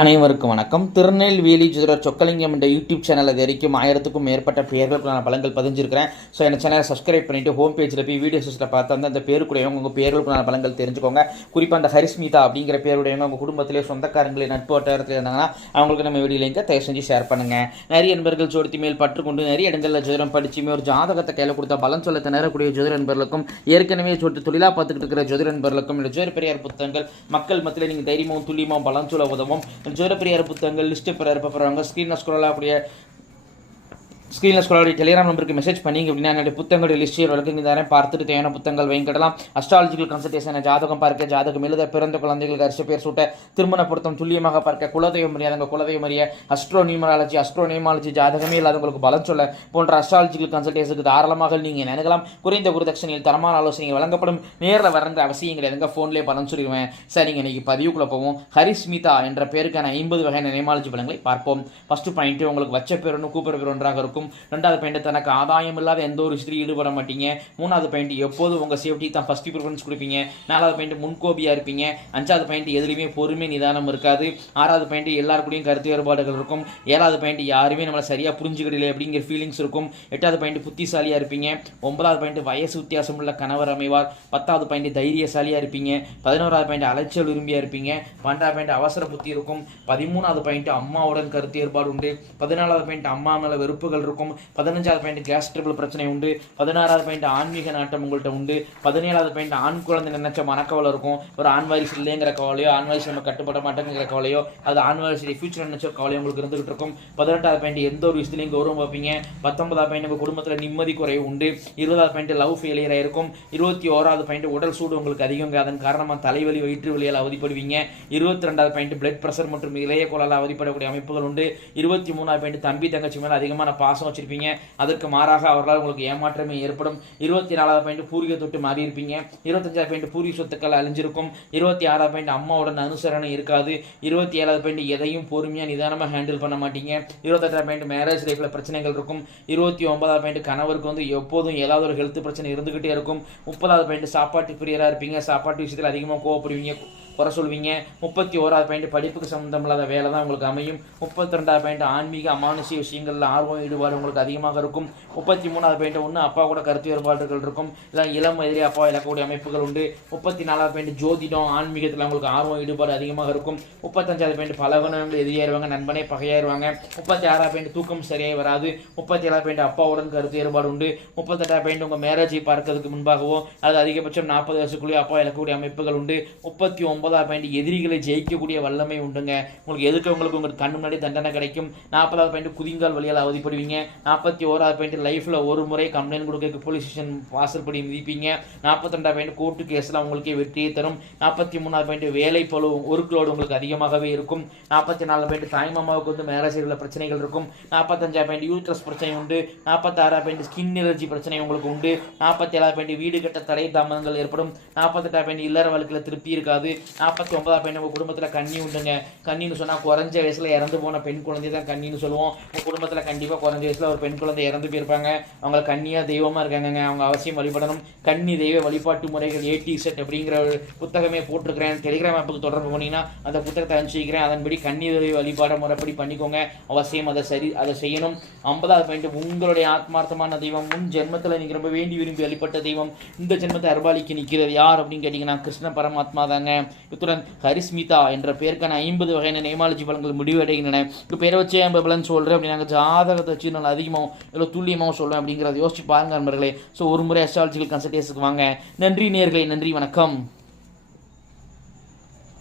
அனைவருக்கும் வணக்கம். திருநெல்வேலி ஜுதர சொக்கலிங்கம் என்ற யூடியூப் சேனல் அது வரைக்கும் ஆயிரத்துக்கும் மேற்பட்ட பேர்களுக்கு நான் பழங்கள் பதிஞ்சிருக்கிறேன். ஸோ என் சேனலை சப்ஸ்கிரைப் பண்ணிட்டு ஹோம் பேஜில் போய் வீடியோஸில் பார்த்து அந்த அந்த பேருக்குடையவங்க உங்கள் பேர்களுக்கு நான் பழங்கள் தெரிஞ்சுக்கோங்க. குறிப்பாக அந்த ஹரிஸ்மிதா அப்படிங்கிற பேருடையவங்க உங்கள் குடும்பத்திலே சொந்தக்காரங்களே நட்பு வட்டாரத்தில் இருந்தாங்கன்னா அவங்களுக்கு நம்ம வீடியோ லிங்கை தயவு செஞ்சு ஷேர் பண்ணுங்கள் நிறைய நண்பர்கள் ஜோடித்தி மேல் பற்றுக்கொண்டு நிறைய இடங்களில் ஜோதிடம் படிச்சுமே ஒரு ஜாதகத்தை கையில் கொடுத்தா பலன் சொல்ல திணறக்கூடிய ஜோதிட நண்பர்களுக்கும் ஏற்கனவே சொட்டு தொழிலாக பார்த்துக்கிட்டு இருக்கிற ஜோதிட நண்பர்களுக்கும் இந்த ஜோதிட பெரியார் புத்தகங்கள் மக்கள் மத்தியில் நீங்கள் தைரியமும் துல்லியமும் பலன் சொல்ல உதவும். ஜோதிடப்பிரியார் புத்தகங்கள் லிஸ்ட்டு பெற போகிறவங்க ஸ்க்ரீனில் ஸ்க்ரோல் ஆகக்கூடிய ஸ்க்ரீனில் ஸ்கூலோடைய டெலிகிராம் நம்பருக்கு மெசேஜ் பண்ணிங்க அப்படின்னா என்னுடைய புத்தகங்களுடைய லிஸ்ட் வழக்கு தரேன். பார்த்துட்டு தேவையான புத்தகங்கள் வாங்கிக்கிடலாம் அஸ்ட்ராலஜிக்கல் கன்சல்டேஷன் ஜாதகம் பார்க்க ஜாதகம் எழுத பிறந்த குழந்தைகளுக்கு அரிசி பேர் சூட்ட திருமண பொருத்தம் துல்லியமாக பார்க்க குலதெய்வம் அறியாதவங்க குலதெய்வம் அறிய அஸ்ட்ரோ நியூமராலஜி அஸ்ட்ரோ நியூமாலஜி ஜாதகமே இல்லாதவங்களுக்கு பலம் சொல்ல போன்ற அஸ்ட்ராலஜிக்கல் கன்சல்டேஷனுக்கு தாராளமாக நீங்கள் நினைக்கலாம் குறைந்த குருதட்சணையில் தரமான ஆலோசனைகள் வழங்கப்படும். நேரில் வரன்ற அவசியம் கிடையாதுங்க ஃபோன்லேயே பலன் சொல்லிடுவேன். சரிங்க இன்னைக்கு பதிவுக்குள்ள போவோம். ஹரிஸ்மிதா என்ற பேருக்கான ஐம்பது வகையான நியமாலஜி பலங்களை பார்ப்போம். ஃபஸ்ட்டு பாயிண்ட்டு உங்களுக்கு வச்ச பேர் ஒன்று கூப்பிட பேர் ஒன்றாக இருக்கும். ரெண்டாவது பாயிண்ட் தனக்கு ஆதாயம் இல்லாத எந்த ஒரு விஷயத்திலையும் ஈடுபட மாட்டீங்க. மூணாவது பாயிண்ட் எப்போதும் உங்கள் சேஃப்டி தான் ஃபஸ்ட் ப்ரிஃபரன்ஸ் கொடுப்பீங்க. நாலாவது பாயிண்ட் முன்கோபியாக இருப்பீங்க. அஞ்சாவது பாயிண்ட் எதுலையுமே பொறுமை நிதானம் இருக்காது. ஆறாவது பாயிண்ட் எல்லாருக்கூடயும் கருத்து வேறுபாடுகள் இருக்கும். ஏழாவது பாயிண்ட் யாருமே நம்மளை சரியாக புரிஞ்சுக்கிடல அப்படிங்கிற ஃபீலிங்ஸ் இருக்கும். எட்டாவது பாயிண்ட் புத்திசாலியாக இருப்பீங்க. ஒன்பதாவது பாயிண்ட் வயசு வித்தியாசம் உள்ள கணவர் அமைவார். பத்தாவது பாயிண்ட் தைரியசாலியாக இருப்பீங்க. பதினோராவது பாயிண்ட் அலைச்சல் விரும்பியாக இருப்பீங்க. பன்னெண்டாவது பாயிண்ட் அவசர புத்தி இருக்கும். பதிமூணாவது பாயிண்ட் அம்மாவுடன் கருத்து ஏற்பாடு உண்டு. பதினாலாவது பாயிண்ட் அம்மா மேலே வெறுப்புகள் இருக்கும். பதினஞ்சாவது பாயிண்ட் கேஸ் ட்ரிபிள் பிரச்சனை உண்டு. பதினாறாவது பாயிண்ட் ஆன்மீக நாட்டம் உங்கள்கிட்ட உண்டு. பதினேழாவது பாயிண்ட் ஆண் குழந்தை நினைச்ச மனக்கவலை இருக்கும். ஒரு ஆண் வாரிசு இல்லைங்கிற கவலையோ ஆண் வாரிசு நம்ம கட்டுப்பட மாட்டேங்கிற கவலையோ அது ஆண் வாரிசு ஃபியூச்சர் நினைச்ச கவலையோ உங்களுக்கு இருந்துகிட்டு இருக்கும். பதினெட்டாவது பாயிண்ட் எந்த ஒரு விஷயத்துலையும் கௌரவம் பார்ப்பீங்க பத்தொன்பதாவது பாயிண்ட் உங்கள் குடும்பத்தில் நிம்மதி குறைவு உண்டு. இருபதாவது பாயிண்ட் லவ் ஃபெயிலியராக இருக்கும். இருபத்தி ஓராவது பாயிண்ட் உடல் சூடு உங்களுக்கு அதிகங்க. அதன் காரணமாக தலைவலி வயிற்று வலியால் அவதிப்படுவீங்க. இருபத்தி ரெண்டாவது பாயிண்ட் பிளட் பிரஷர் மற்றும் இளைய கோளால் அவதிப்படக்கூடிய அமைப்புகள் உண்டு. இருபத்தி மூணாவது பாயிண்ட் தம்பி தங்கச்சி மேலே அதிகமான பாசம் வச்சிருப்பீங்க. அதற்கு மாறாக அவர்களால் உங்களுக்கு ஏமாற்றமே ஏற்படும். இருபத்தி நாலாவது பாயிண்ட் பூர்வீக தொட்டு மாறி இருப்பீங்க இருபத்தஞ்சாவது பாயிண்ட் பூர்வீக சொத்துக்கள் அழிஞ்சிருக்கும். இருபத்தி ஆறாவது பாயிண்ட் அம்மாவுடன் அனுசரணை இருக்காது. இருபத்தி ஏழாவது பாயிண்ட் எதையும் பொறுமையாக நிதானமாக ஹேண்டில் பண்ண மாட்டீங்க. இருபத்தெட்டாவது பாயிண்ட் மேரேஜ் லைஃப்பில் பிரச்சனைகள் இருக்கும். இருபத்தி ஒன்பதாவது பாயிண்ட் கணவருக்கு வந்து எப்போதும் ஏதாவது ஒரு ஹெல்த் பிரச்சனை இருந்துகிட்டே இருக்கும். முப்பதாவது பாயிண்ட் சாப்பாட்டு பிரியராக இருப்பீங்க. சாப்பாட்டு விஷயத்தில் அதிகமாக கோவப்படுவீங்க குறை சொல்வீங்க. முப்பத்தி ஓராவது பாயிண்ட் படிப்புக்கு சம்மந்தம் இல்லாத வேலை தான் உங்களுக்கு அமையும். முப்பத்தி ரெண்டாவது பாயிண்ட் ஆன்மீக அமானுஷிய விஷயங்களில் ஆர்வம் ஈடுபாடு உங்களுக்கு அதிகமாக இருக்கும். முப்பத்தி மூணாவது பாயிண்ட் ஒன்று அப்பா கூட கருத்து வேறுபாடுகள் இருக்கும். இல்லை இளம் எதிரி அப்பா இழக்கக்கூடிய அமைப்புகள் உண்டு. முப்பத்தி நாலாவது பாயிண்ட் ஜோதிடம் ஆன்மீகத்தில் உங்களுக்கு ஆர்வம் ஈடுபாடு அதிகமாக இருக்கும். முப்பத்தஞ்சாவது பாயிண்ட் பலவனங்கள் எதிரியாயிருவாங்க நண்பனே பகையாயிருவாங்க. முப்பத்தி ஆறாவது பாயிண்ட் தூக்கம் சரியாக வராது. முப்பத்தி ஏழாவது பாயிண்ட் அப்பாவுடன் கருத்து வேறுபாடு உண்டு. முப்பத்தெட்டாவது பாயிண்ட் உங்கள் மேரேஜை பார்க்கறதுக்கு முன்பாகவோ அது அதிகபட்சம் நாற்பது வருஷத்துக்குள்ளேயே அப்பா இழக்கக்கூடிய அமைப்புகள் உண்டு. முப்பத்தி ஒன்பதாவது பாயிண்ட் எதிரிகளை ஜெயிக்கக்கூடிய வல்லமை உண்டுங்க. உங்களுக்கு எதுக்கு உங்களுக்கு உங்களுக்கு கண் முன்னாடி தண்டனை கிடைக்கும். நாற்பதாவது பாயிண்ட் குதிங்கால் வழியால் அவதிப்படுவீங்க. நாற்பத்தி ஓராவது பாயிண்ட் லைஃப்பில் ஒரு முறை கம்ப்ளைண்ட் கொடுக்க போலீஸ் ஸ்டேஷன் வாசல்படி மிதிப்பீங்க நாற்பத்தி ரெண்டாவது பாயிண்ட் கோர்ட்டு கேஸில் உங்களுக்கே வெற்றியை தரும். நாற்பத்தி மூணாவது பாயிண்ட் வேலை பழு ஒர்க்லோடு உங்களுக்கு அதிகமாகவே இருக்கும். நாற்பத்தி நாலு பாயிண்ட் தாய்மாமாவுக்கு வந்து மேரேஜ் உள்ள பிரச்சனைகள் இருக்கும். நாற்பத்தஞ்சாவது பாயிண்ட் யூட்ரஸ் பிரச்சனை உண்டு. நாற்பத்தாறாவது பாயிண்ட் ஸ்கின் எனர்ஜி பிரச்சனை உங்களுக்கு உண்டு. நாற்பத்தி ஏழாவது பாயிண்ட் வீடு கட்ட தடை தாமதங்கள் ஏற்படும். நாற்பத்தெட்டாவது பாயிண்ட் இல்லற வாழ்க்கையில் திருப்தி இருக்காது. நாற்பத்தி ஒன்பதாவது பாயிண்ட் உங்கள் குடும்பத்தில் கண்ணி உண்டுங்க. கண்ணின்னு சொன்னால் குறைஞ்ச வயசில் இறந்து போன பெண் குழந்தை தான் கண்ணின்னு சொல்லுவோம். உங்கள் குடும்பத்தில் கண்டிப்பாக குறைஞ்ச வயசில் ஒரு பெண் குழந்தை இறந்து போயிருப்பாங்க. அவங்க கண்ணியாக தெய்வமாக இருக்காங்கங்க. அவங்க அவசியம் வழிபடணும். கன்னி தெய்வ வழிபாட்டு முறைகள் ஏடி செட் அப்படிங்கிற ஒரு புத்தகமே போட்டிருக்கிறேன். டெலிகிராம் ஆப்புக்கு தொடர்பு போனீங்கன்னா அந்த புத்தகத்தை அனுப்பிச்சிக்கிறேன் அதன்படி கன்னி தெய்வ வழிபாட முறைப்படி பண்ணிக்கோங்க. அவசியம் அதை சரி அதை செய்யணும். ஐம்பதாவது பாயிண்ட் உங்களுடைய ஆத்மார்த்தமான தெய்வம். முன் ஜென்மத்தில் நீங்கள் ரொம்ப வேண்டி விரும்பி வழிபட்ட தெய்வம். இந்த ஜென்மத்தை அர்பாலிக்கு நிற்கிறது யார் அப்படின்னு கேட்டிங்கன்னா கிருஷ்ண பரமாத்மா தாங்க இத்துடன் ஹரிஸ்மிதா என்ற பேருக்கான ஐம்பது வகையான நேமாலஜி பலன்கள் முடிவடைகின்றன. இப்போ பேரை வச்சு ஐம்பது பலன் சொல்கிறேன் அப்படி நாங்கள் ஜாதகத்தை வச்சு நல்லா அதிகமாகவும் இல்லை துல்லியமாகவும் சொல்லுவேன் அப்படிங்கிறத யோசிச்சு பாருங்க நண்பர்களே. ஸோ ஒரு முறை அஸ்ட்ராலஜிக்கல் கன்சல்டேஷனுக்கு வாங்க. நன்றி நேர்களை நன்றி வணக்கம்.